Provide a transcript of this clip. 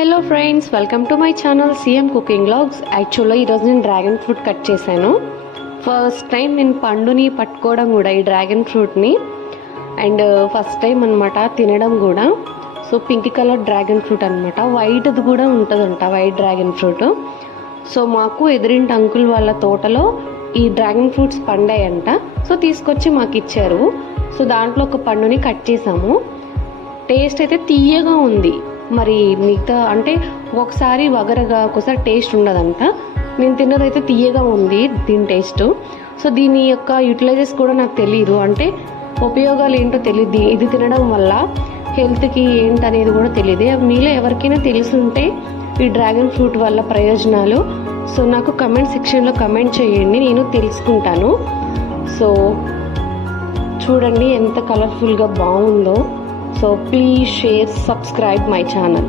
Hello friends, welcome to my channel CM cooking vlogs. యాక్చువల్గా ఈరోజు నేను డ్రాగన్ ఫ్రూట్ కట్ చేశాను. ఫస్ట్ టైం నేను పండుని పట్టుకోవడం కూడా, ఈ డ్రాగన్ ఫ్రూట్ని, అండ్ ఫస్ట్ టైం అనమాట తినడం కూడా. So pink colour dragon fruit అనమాట, వైట్ది కూడా ఉంటుందంట, వైట్ డ్రాగన్ ఫ్రూట్. సో మాకు ఎదురింటి అంకుల్ వాళ్ళ తోటలో ఈ డ్రాగన్ ఫ్రూట్స్ పండాయంట. సో తీసుకొచ్చి మాకు ఇచ్చారు. సో దాంట్లో ఒక పండుని కట్ చేసాము. టేస్ట్ అయితే తీయగా ఉంది. మరి మిగతా అంటే ఒకసారి వగరగా, ఒకసారి టేస్ట్ ఉండదంట. నేను తిన్నదైతే తీయగా ఉంది దీని టేస్ట్. సో దీని యొక్క యూటిలైజెస్ కూడా నాకు తెలియదు, అంటే ఉపయోగాలు ఏంటో తెలియదు. ఇది తినడం వల్ల హెల్త్కి ఏంటనేది కూడా తెలియదు. మీలో ఎవరికైనా తెలుసుంటే ఈ డ్రాగన్ ఫ్రూట్ వల్ల ప్రయోజనాలు, సో నాకు కమెంట్ సెక్షన్లో కమెంట్ చేయండి, నేను తెలుసుకుంటాను. సో చూడండి ఎంత కలర్ఫుల్గా బాగుందో. So please share, subscribe my channel.